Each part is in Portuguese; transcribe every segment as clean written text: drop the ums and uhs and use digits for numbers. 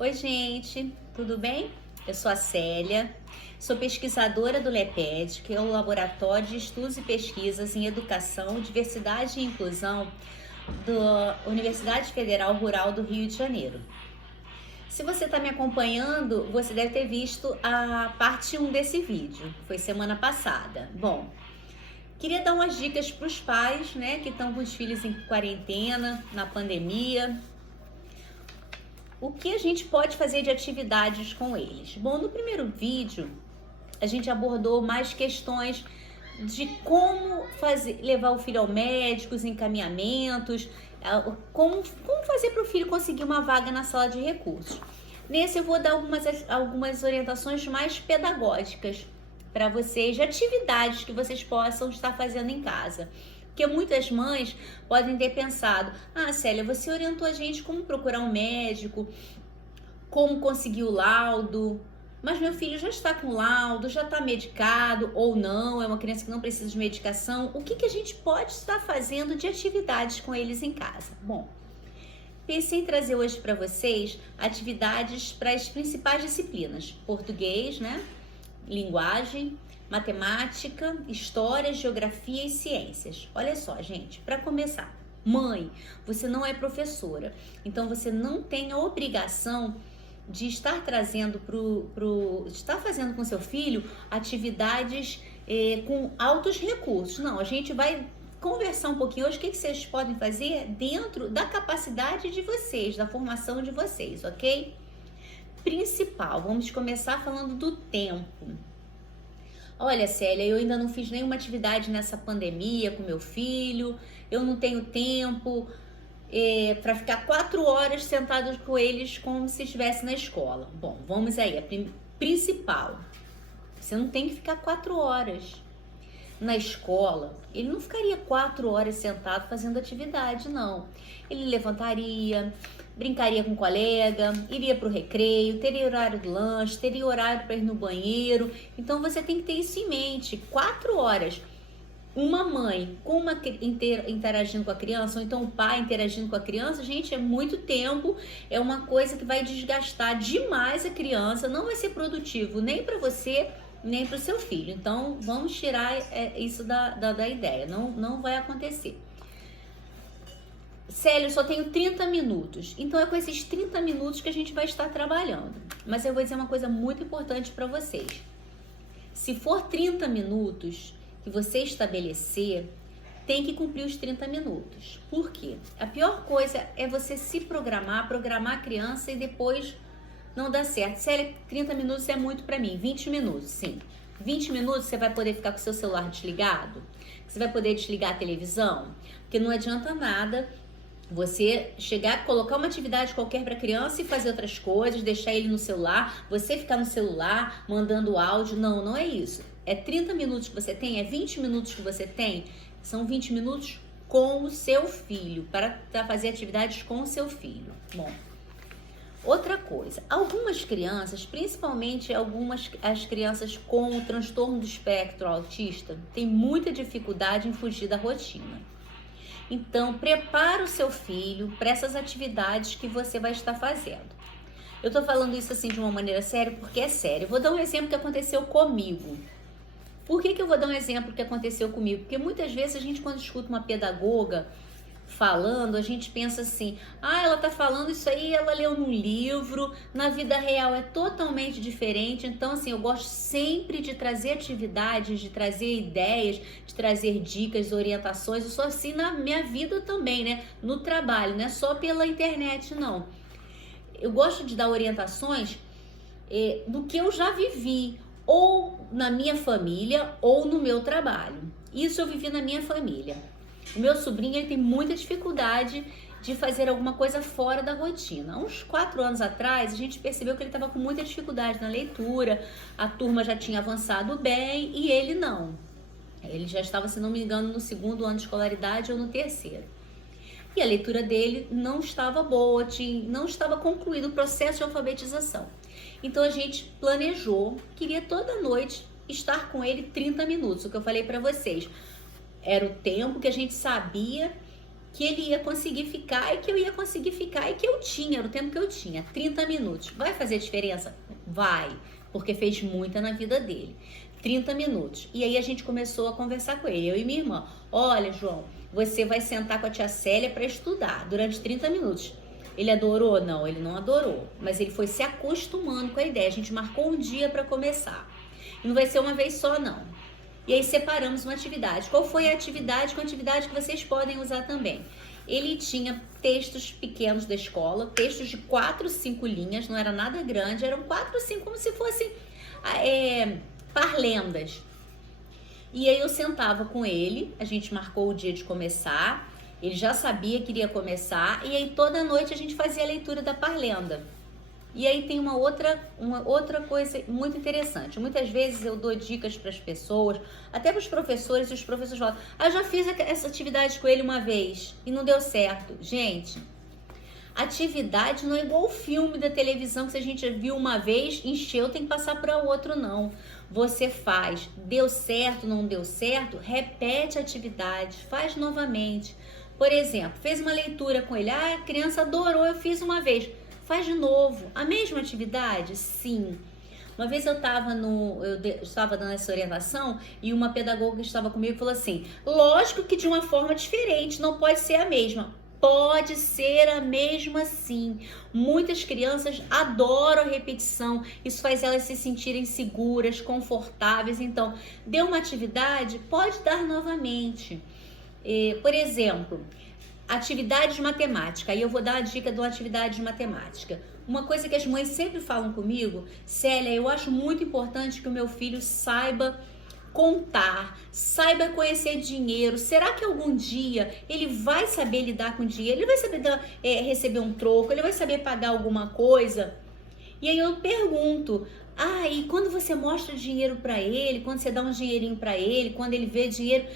Oi, gente, tudo bem? Eu sou a Célia, sou pesquisadora do LEPED, que é o Laboratório de Estudos e Pesquisas em Educação, Diversidade e Inclusão da Universidade Federal Rural do Rio de Janeiro. Se você está me acompanhando, você deve ter visto a parte 1 desse vídeo, foi semana passada. Bom, queria dar umas dicas para os pais, né, que estão com os filhos em quarentena, na pandemia. O que a gente pode fazer de atividades com eles? Bom, no primeiro vídeo, a gente abordou mais questões de como levar o filho ao médico, os encaminhamentos, como fazer para o filho conseguir uma vaga na sala de recursos. Nesse eu vou dar algumas orientações mais pedagógicas para vocês, de atividades que vocês possam estar fazendo em casa. Porque muitas mães podem ter pensado: ah, Célia, você orientou a gente como procurar um médico, como conseguir o laudo, mas meu filho já está com laudo, já está medicado ou não, é uma criança que não precisa de medicação. O que a gente pode estar fazendo de atividades com eles em casa? Bom, pensei em trazer hoje para vocês atividades para as principais disciplinas: português, né? Linguagem, matemática, história, geografia e ciências. Olha só, gente, para começar, mãe, você não é professora, então você não tem a obrigação de estar trazendo estar fazendo com seu filho atividades com altos recursos. Não, a gente vai conversar um pouquinho hoje o que vocês podem fazer dentro da capacidade de vocês, da formação de vocês, ok? Principal, vamos começar falando do tempo. Olha, Célia, eu ainda não fiz nenhuma atividade nessa pandemia com meu filho, eu não tenho tempo para ficar 4 horas sentado com eles como se estivesse na escola. Bom, vamos aí, principal, você não tem que ficar 4 horas. Na escola, ele não ficaria 4 horas sentado fazendo atividade, não. Ele levantaria, brincaria com o colega, iria para o recreio, teria horário do lanche, teria horário para ir no banheiro. Então você tem que ter isso em mente. 4 horas. Uma mãe interagindo com a criança, ou então o pai interagindo com a criança, gente, é muito tempo, é uma coisa que vai desgastar demais a criança, não vai ser produtivo nem para você, nem para o seu filho. Então, vamos tirar isso da ideia, não vai acontecer. Célio, eu só tenho 30 minutos. Então, é com esses 30 minutos que a gente vai estar trabalhando. Mas eu vou dizer uma coisa muito importante para vocês. Se for 30 minutos que você estabelecer, tem que cumprir os 30 minutos. Por quê? A pior coisa é você se programar a criança e depois não dá certo. Célia, 30 minutos é muito para mim. 20 minutos, sim. 20 minutos você vai poder ficar com o seu celular desligado? Você vai poder desligar a televisão? Porque não adianta nada você chegar, colocar uma atividade qualquer para a criança e fazer outras coisas, deixar ele no celular, você ficar no celular, mandando áudio. Não é isso. É 30 minutos que você tem, é 20 minutos que você tem, são 20 minutos com o seu filho, para fazer atividades com o seu filho. Bom, outra coisa, algumas crianças, principalmente as crianças com o transtorno do espectro autista, têm muita dificuldade em fugir da rotina. Então, prepara o seu filho para essas atividades que você vai estar fazendo. Eu tô falando isso assim de uma maneira séria porque é sério. Eu vou dar um exemplo que aconteceu comigo. Por que eu vou dar um exemplo que aconteceu comigo? Porque muitas vezes a gente, quando escuta uma pedagoga falando, a gente pensa assim: ah, ela tá falando isso aí, ela leu num livro, na vida real é totalmente diferente. Então, assim, eu gosto sempre de trazer atividades, de trazer ideias, de trazer dicas, orientações. Eu sou assim na minha vida também, né? No trabalho, não é só pela internet, não. Eu gosto de dar orientações do que eu já vivi, ou na minha família, ou no meu trabalho. Isso eu vivi na minha família. O meu sobrinho, ele tem muita dificuldade de fazer alguma coisa fora da rotina. Há uns 4 anos atrás, a gente percebeu que ele estava com muita dificuldade na leitura, a turma já tinha avançado bem e ele não. Ele já estava, se não me engano, no 2º ano de escolaridade ou no 3º. E a leitura dele não estava boa, não estava concluído o processo de alfabetização. Então a gente planejou, queria toda noite estar com ele 30 minutos, o que eu falei para vocês. Era o tempo que a gente sabia que ele ia conseguir ficar e que eu ia conseguir ficar e que eu tinha, era o tempo que eu tinha, 30 minutos. Vai fazer diferença? Vai, porque fez muita na vida dele. 30 minutos. E aí a gente começou a conversar com ele, eu e minha irmã. Olha, João, você vai sentar com a tia Célia para estudar durante 30 minutos. Ele adorou? Não, ele não adorou. Mas ele foi se acostumando com a ideia. A gente marcou um dia para começar. E não vai ser uma vez só, não. E aí separamos uma atividade. Qual foi a atividade? Com a atividade que vocês podem usar também. Ele tinha textos pequenos da escola, textos de 4, 5 linhas, não era nada grande, eram 4, 5, como se fossem parlendas. E aí eu sentava com ele, a gente marcou o dia de começar, ele já sabia que iria começar, e aí toda noite a gente fazia a leitura da parlenda. E aí tem uma outra coisa muito interessante. Muitas vezes eu dou dicas para as pessoas, até para os professores, e os professores falam: eu já fiz essa atividade com ele uma vez e não deu certo. Gente, atividade não é igual o filme da televisão que se a gente viu uma vez, encheu, tem que passar para outro, não. Você faz, deu certo, não deu certo, repete a atividade, faz novamente. Por exemplo, fez uma leitura com ele, a criança adorou, eu fiz uma vez. Faz de novo. A mesma atividade? Sim. Uma vez eu estava dando essa orientação e uma pedagoga que estava comigo falou assim: lógico que de uma forma diferente, não pode ser a mesma. Pode ser a mesma sim. Muitas crianças adoram a repetição. Isso faz elas se sentirem seguras, confortáveis. Então, deu uma atividade, pode dar novamente. Por exemplo, atividade de matemática. Aí eu vou dar a dica de uma atividade de matemática. Uma coisa que as mães sempre falam comigo: Célia, eu acho muito importante que o meu filho saiba contar, saiba conhecer dinheiro. Será que algum dia ele vai saber lidar com dinheiro? Ele vai saber receber um troco? Ele vai saber pagar alguma coisa? E aí eu pergunto: e quando você mostra dinheiro para ele, quando você dá um dinheirinho para ele, quando ele vê dinheiro...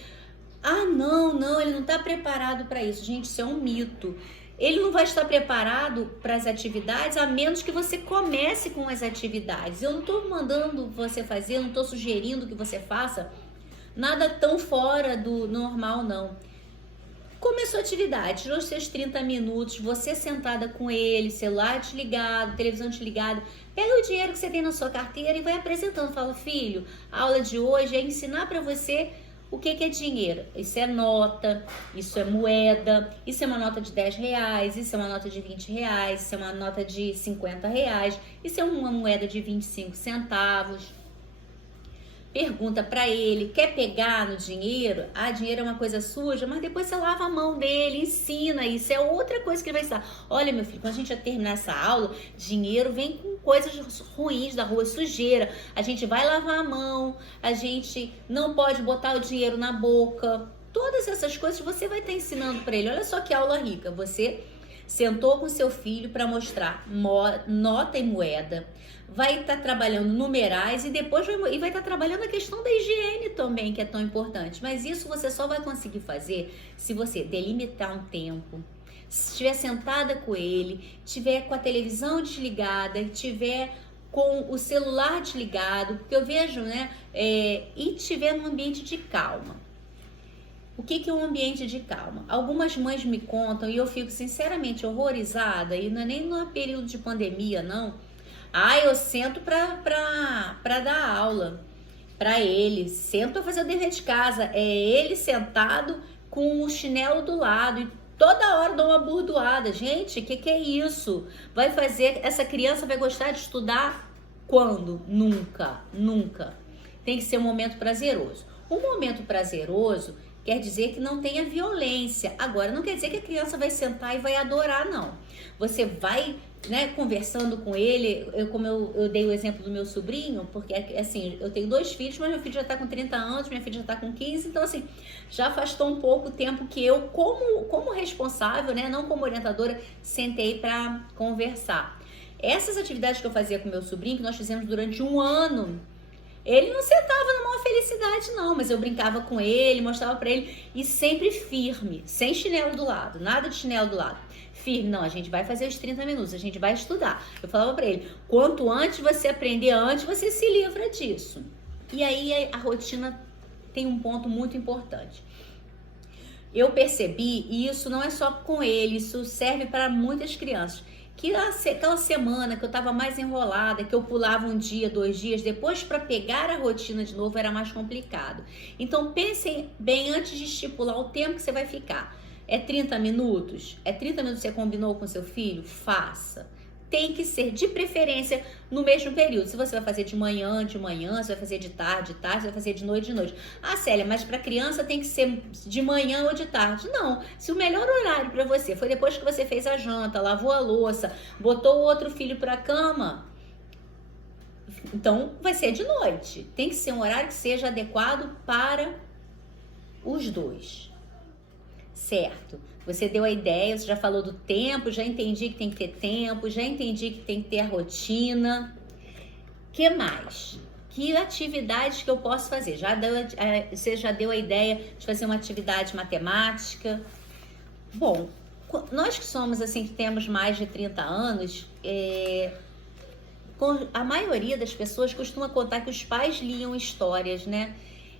não, ele não está preparado para isso. Gente, isso é um mito. Ele não vai estar preparado para as atividades a menos que você comece com as atividades. Eu não estou mandando você fazer, não estou sugerindo que você faça nada tão fora do normal, não. Começou a atividade, tirou os seus 30 minutos, você sentada com ele, celular desligado, televisão desligada, pega o dinheiro que você tem na sua carteira e vai apresentando. Fala: filho, a aula de hoje é ensinar para você o que é dinheiro. Isso é nota, isso é moeda, isso é uma nota de R$10, isso é uma nota de R$20, isso é uma nota de R$50, isso é uma moeda de 25 centavos. Pergunta para ele: quer pegar no dinheiro? Dinheiro é uma coisa suja, mas depois você lava a mão dele, ensina. Isso é outra coisa que ele vai ensinar. Olha, meu filho, quando a gente já terminar essa aula, dinheiro vem com coisas ruins da rua, sujeira. A gente vai lavar a mão, a gente não pode botar o dinheiro na boca. Todas essas coisas você vai estar ensinando para ele. Olha só que aula rica. Você sentou com seu filho para mostrar nota e moeda, vai estar trabalhando numerais e depois vai estar trabalhando a questão da higiene também, que é tão importante. Mas isso você só vai conseguir fazer se você delimitar um tempo, se estiver sentada com ele, estiver com a televisão desligada, estiver com o celular desligado, porque eu vejo, e estiver num ambiente de calma. O que é um ambiente de calma? Algumas mães me contam e eu fico sinceramente horrorizada, e não é nem no período de pandemia, não. Eu sento para dar aula para ele, sento para fazer o dever de casa, é ele sentado com o chinelo do lado e toda hora dou uma burdoada. Gente, o que é isso? Vai fazer, essa criança vai gostar de estudar quando? Nunca. Tem que ser um momento prazeroso. Um momento prazeroso quer dizer que não tenha violência. Agora, não quer dizer que a criança vai sentar e vai adorar, não. Você vai, conversando com ele, como eu dei o exemplo do meu sobrinho, porque, assim, eu tenho 2 filhos, mas meu filho já está com 30 anos, minha filha já está com 15, então, assim, já afastou um pouco o tempo que eu, como responsável, não como orientadora, sentei para conversar. Essas atividades que eu fazia com meu sobrinho, que nós fizemos durante 1 ano, ele não sentava numa felicidade, não, mas eu brincava com ele, mostrava pra ele, e sempre firme, sem chinelo do lado, nada de chinelo do lado. Firme, não, a gente vai fazer os 30 minutos, a gente vai estudar. Eu falava pra ele: quanto antes você aprender, antes você se livra disso. E aí a rotina tem um ponto muito importante. eu percebi, e isso não é só com ele, isso serve para muitas crianças, que aquela semana que eu estava mais enrolada, que eu pulava um dia, 2 dias, depois para pegar a rotina de novo era mais complicado. Então pensem bem antes de estipular o tempo que você vai ficar. É 30 minutos? É 30 minutos que você combinou com seu filho? Faça. Tem que ser, de preferência, no mesmo período. Se você vai fazer de manhã, se vai fazer de tarde, se vai fazer de noite. Ah, Célia, mas para criança tem que ser de manhã ou de tarde. Não, se o melhor horário para você foi depois que você fez a janta, lavou a louça, botou o outro filho para a cama, então vai ser de noite. Tem que ser um horário que seja adequado para os dois. Certo, você deu a ideia, você já falou do tempo, já entendi que tem que ter tempo, já entendi que tem que ter a rotina. Que mais? Que atividades que eu posso fazer? Você já deu a ideia de fazer uma atividade matemática? Bom, nós que somos assim, que temos mais de 30 anos, a maioria das pessoas costuma contar que os pais liam histórias, né?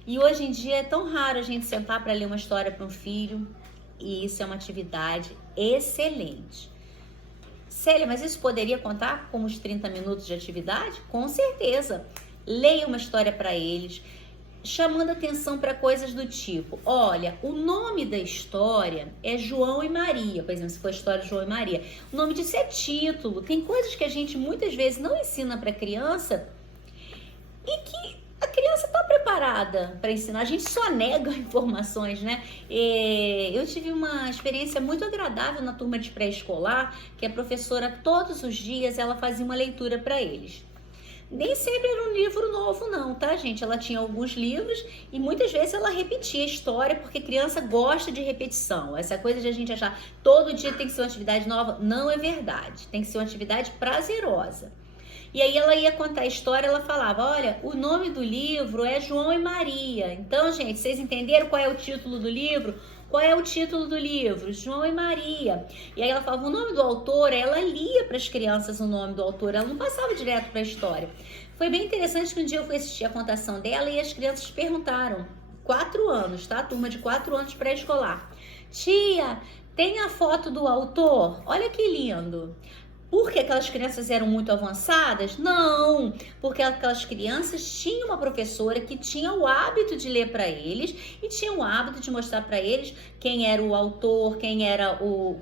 E hoje em dia é tão raro a gente sentar para ler uma história para um filho. E isso é uma atividade excelente. Célia, mas isso poderia contar como os 30 minutos de atividade? Com certeza. Leia uma história para eles, chamando atenção para coisas do tipo, olha, o nome da história é João e Maria, por exemplo, se for a história de João e Maria. O nome disso é título. Tem coisas que a gente muitas vezes não ensina para a criança e que a criança está preparada para ensinar, a gente só nega informações, né? Eu tive uma experiência muito agradável na turma de pré-escolar, que a professora, todos os dias, ela fazia uma leitura para eles. Nem sempre era um livro novo não, tá, gente? Ela tinha alguns livros e muitas vezes ela repetia a história, porque criança gosta de repetição. Essa coisa de a gente achar todo dia tem que ser uma atividade nova, não é verdade. Tem que ser uma atividade prazerosa. E aí ela ia contar a história, ela falava, olha, o nome do livro é João e Maria. Então, gente, vocês entenderam qual é o título do livro? Qual é o título do livro? João e Maria. E aí ela falava o nome do autor, ela lia para as crianças o nome do autor, ela não passava direto para a história. Foi bem interessante que um dia eu fui assistir a contação dela e as crianças perguntaram, 4 anos, tá? Turma de 4 anos pré-escolar. Tia, tem a foto do autor? Olha que lindo. Porque aquelas crianças eram muito avançadas? Não, porque aquelas crianças tinham uma professora que tinha o hábito de ler para eles e tinha o hábito de mostrar para eles quem era o autor,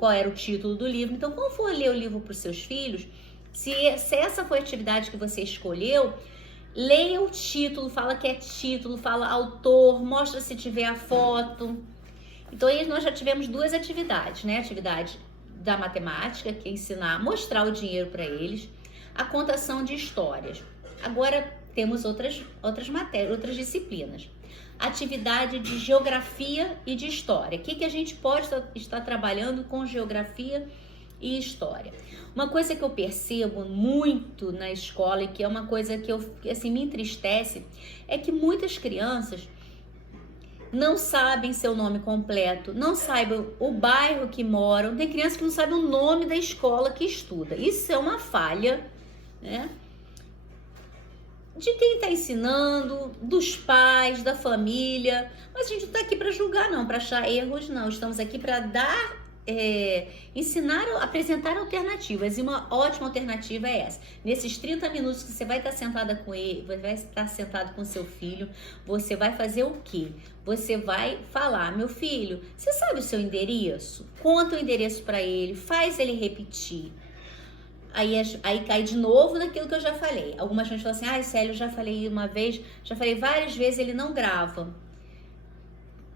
qual era o título do livro. Então, quando for ler o livro para os seus filhos, se essa foi a atividade que você escolheu, leia o título, fala que é título, fala autor, mostra se tiver a foto. Então, aí nós já tivemos 2 atividades, né? Atividade da matemática, que é ensinar, mostrar o dinheiro para eles, a contação de histórias. Agora temos outras matérias, outras disciplinas. Atividade de geografia e de história. O que a gente pode estar trabalhando com geografia e história? Uma coisa que eu percebo muito na escola e que é uma coisa que assim, me entristece, é que muitas crianças não sabem seu nome completo, não sabem o bairro que moram. Tem crianças que não sabem o nome da escola que estuda. Isso é uma falha, né? De quem está ensinando, dos pais, da família. Mas a gente não está aqui para julgar não, para achar erros não. Estamos aqui para dar, ensinar, apresentar alternativas. E uma ótima alternativa é essa. Nesses 30 minutos que você vai estar sentada com ele, vai estar sentado com seu filho, você vai fazer o quê? Você vai falar, meu filho, você sabe o seu endereço? Conta o endereço para ele, faz ele repetir. Aí cai de novo naquilo que eu já falei. Algumas pessoas falam assim, ai, Célio, eu já falei uma vez, já falei várias vezes, ele não grava.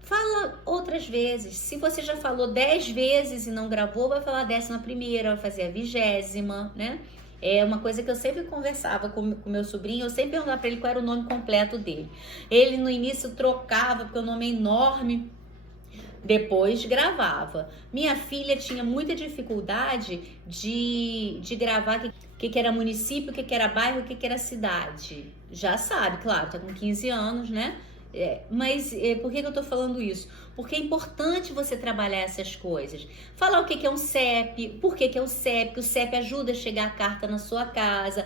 Fala outras vezes. Se você já falou 10 vezes e não gravou, vai falar a 11ª, vai fazer a 20ª, né? É uma coisa que eu sempre conversava com meu sobrinho, eu sempre perguntava para ele qual era o nome completo dele. Ele no início trocava, porque o nome é enorme, depois gravava. Minha filha tinha muita dificuldade de gravar o que era município, o que era bairro, o que era cidade. Já sabe, claro, tá com 15 anos, né? Mas por que eu tô falando isso? Porque é importante você trabalhar essas coisas. Falar o que é um CEP, por que é o CEP, que o CEP ajuda a chegar a carta na sua casa.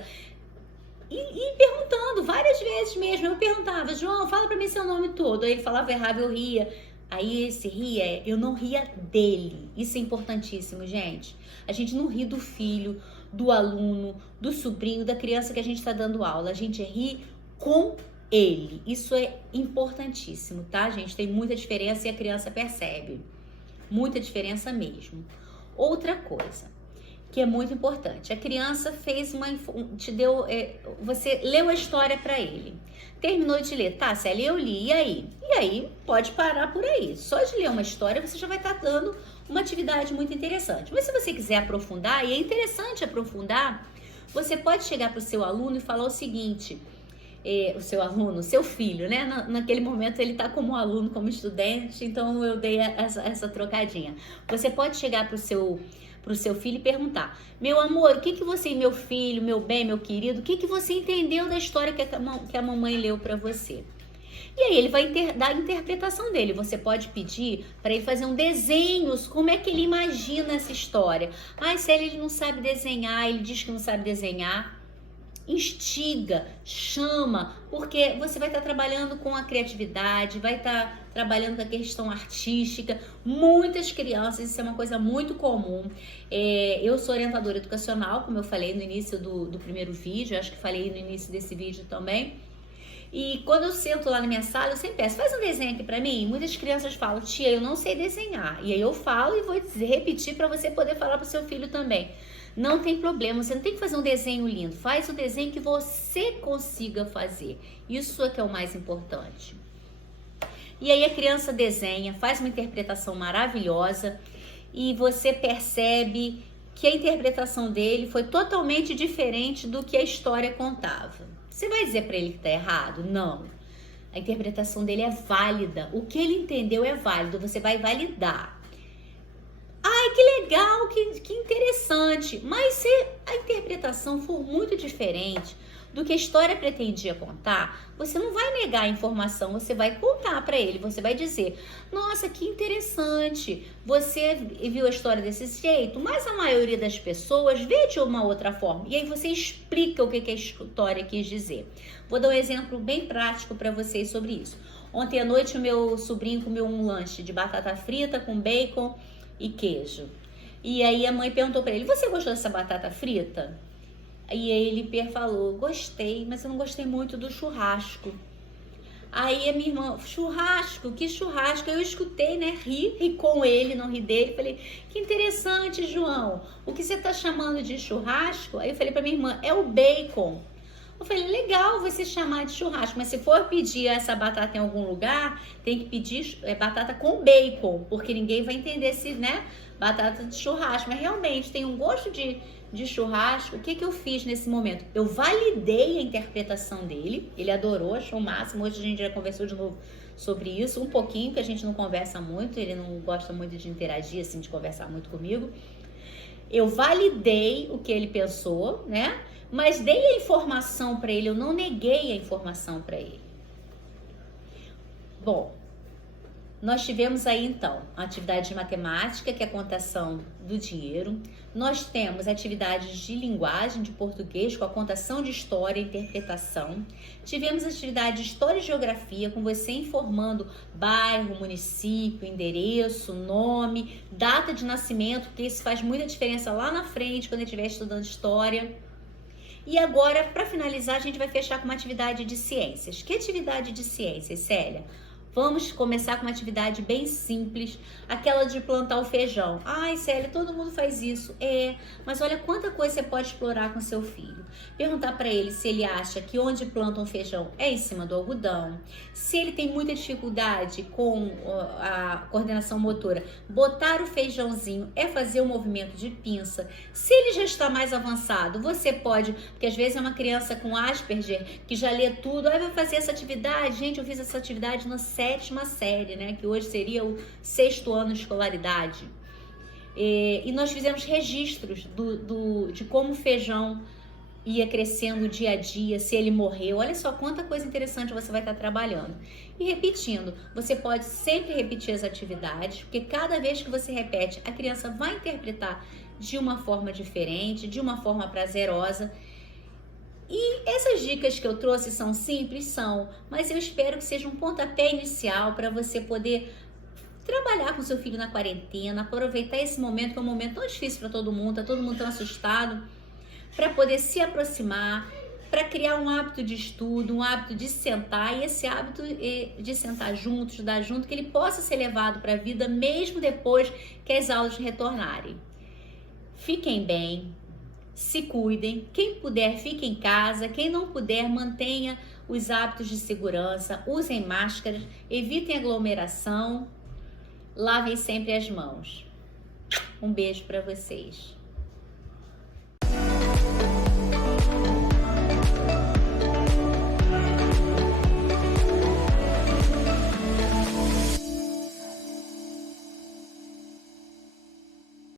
E perguntando várias vezes mesmo. Eu perguntava, João, fala pra mim seu nome todo. Aí ele falava errado, eu ria. Aí esse rir eu não ria dele. Isso é importantíssimo, gente. A gente não ri do filho, do aluno, do sobrinho, da criança que a gente está dando aula. A gente ri com ele. Isso é importantíssimo, tá, gente? Tem muita diferença e a criança percebe. Muita diferença mesmo. Outra coisa que é muito importante. A criança fez você leu a história para ele. Terminou de ler, tá, Célia, eu li, e aí? E aí, pode parar por aí. Só de ler uma história, você já vai estar dando uma atividade muito interessante. Mas se você quiser aprofundar, e é interessante aprofundar, você pode chegar para o seu aluno e falar o seguinte, o seu aluno, o seu filho, né? Naquele momento ele está como aluno, como estudante, então eu dei essa trocadinha. Você pode chegar para o seu filho e perguntar: meu amor, o que você, meu filho, meu bem, meu querido, o que você entendeu da história que a mamãe leu para você? E aí ele vai dar a interpretação dele. Você pode pedir para ele fazer um desenho, como é que ele imagina essa história. Ah, se ele não sabe desenhar, ele diz que não sabe desenhar. Instiga, chama, porque você vai estar trabalhando com a criatividade, vai estar trabalhando com a questão artística. Muitas crianças, isso é uma coisa muito comum. Eu sou orientadora educacional, como eu falei no início do primeiro vídeo, acho que falei no início desse vídeo também. E quando eu sento lá na minha sala, eu sempre peço, faz um desenho aqui pra mim. Muitas crianças falam, tia, eu não sei desenhar. E aí eu falo e vou repetir para você poder falar pro seu filho também. Não tem problema, você não tem que fazer um desenho lindo. Faz o desenho que você consiga fazer. Isso é que é o mais importante. E aí a criança desenha, faz uma interpretação maravilhosa e você percebe que a interpretação dele foi totalmente diferente do que a história contava. Você vai dizer para ele que tá errado? Não. A interpretação dele é válida. O que ele entendeu é válido. Você vai validar. Ai, que legal, que interessante. Mas se a interpretação for muito diferente do que a história pretendia contar, você não vai negar a informação, você vai contar para ele, você vai dizer: nossa, que interessante, você viu a história desse jeito, mas a maioria das pessoas vê de uma outra forma. E aí você explica o que a história quis dizer. Vou dar um exemplo bem prático para vocês sobre isso. Ontem à noite o meu sobrinho comeu um lanche de batata frita com bacon e queijo. E aí a mãe perguntou para ele: você gostou dessa batata frita? E aí ele falou: gostei, mas eu não gostei muito do churrasco. Aí a minha irmã: churrasco? Que churrasco? Eu escutei, né? Ri com ele, não ri dele. Falei: que interessante, João. O que você tá chamando de churrasco? Aí eu falei pra minha irmã: é o bacon. Eu falei: legal você chamar de churrasco, mas se for pedir essa batata em algum lugar, tem que pedir batata com bacon, porque ninguém vai entender se, né, batata de churrasco. Mas realmente tem um gosto de churrasco. O que eu fiz nesse momento? Eu validei a interpretação dele, ele adorou, achou o máximo. Hoje a gente já conversou de novo sobre isso, um pouquinho, que a gente não conversa muito, ele não gosta muito de interagir, assim, de conversar muito comigo. Eu validei o que ele pensou, né? Mas dei a informação para ele, eu não neguei a informação para ele. Bom, nós tivemos aí então a atividade de matemática, que é a contação do dinheiro. Nós temos atividades de linguagem, de português, com a contação de história e interpretação. Tivemos atividade de história e geografia, com você informando bairro, município, endereço, nome, data de nascimento, porque isso faz muita diferença lá na frente, quando estiver estudando história. E agora, para finalizar, a gente vai fechar com uma atividade de ciências. Que atividade de ciências, Célia? Vamos começar com uma atividade bem simples, aquela de plantar o feijão. Ai, Célia, todo mundo faz isso. Mas olha quanta coisa você pode explorar com seu filho. Perguntar para ele se ele acha que onde plantam feijão é em cima do algodão. Se ele tem muita dificuldade com a coordenação motora, botar o feijãozinho é fazer um movimento de pinça. Se ele já está mais avançado, você pode, porque às vezes é uma criança com Asperger que já lê tudo, aí vai fazer essa atividade. Gente, eu fiz essa atividade na 7ª série, né? Que hoje seria o 6º ano de escolaridade. E nós fizemos registros de como o feijão ia crescendo dia a dia, se ele morreu. Olha só quanta coisa interessante você vai estar trabalhando. E repetindo, você pode sempre repetir as atividades, porque cada vez que você repete, a criança vai interpretar de uma forma diferente, de uma forma prazerosa. E essas dicas que eu trouxe são simples? São, mas eu espero que seja um pontapé inicial para você poder trabalhar com seu filho na quarentena, aproveitar esse momento, que é um momento tão difícil para todo mundo, tá todo mundo tão assustado, para poder se aproximar, para criar um hábito de estudo, um hábito de sentar, e esse hábito de sentar junto, estudar junto, que ele possa ser levado para a vida mesmo depois que as aulas retornarem. Fiquem bem, se cuidem, quem puder fique em casa, quem não puder mantenha os hábitos de segurança, usem máscaras, evitem aglomeração, lavem sempre as mãos. Um beijo para vocês.